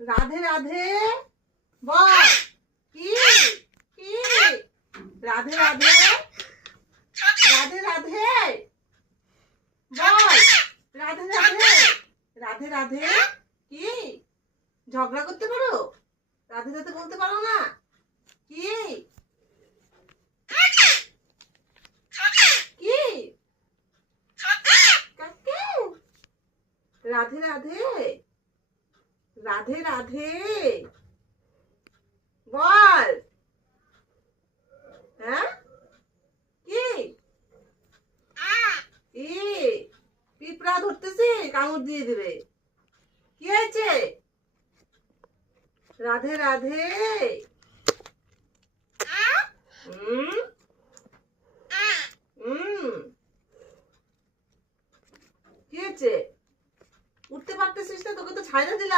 রাধে রাধে বল। কি কি রাধে রাধে রাধে রাধে বল। রাধে রাধে রাধে রাধে কি ঝগড়া করতে পারো? রাধে রাধে বলতে পারো না? কি কি কাকে? রাধে রাধে রাধে রাধে বল। হ্যাঁ কি পিঁপড়া ধরতেছি, কামড় দিয়ে দেবে। কি হয়েছে? রাধে রাধে কি হয়েছে? উঠতে পারতেছিস না? তোকে তো ছাইড়া দিলাম।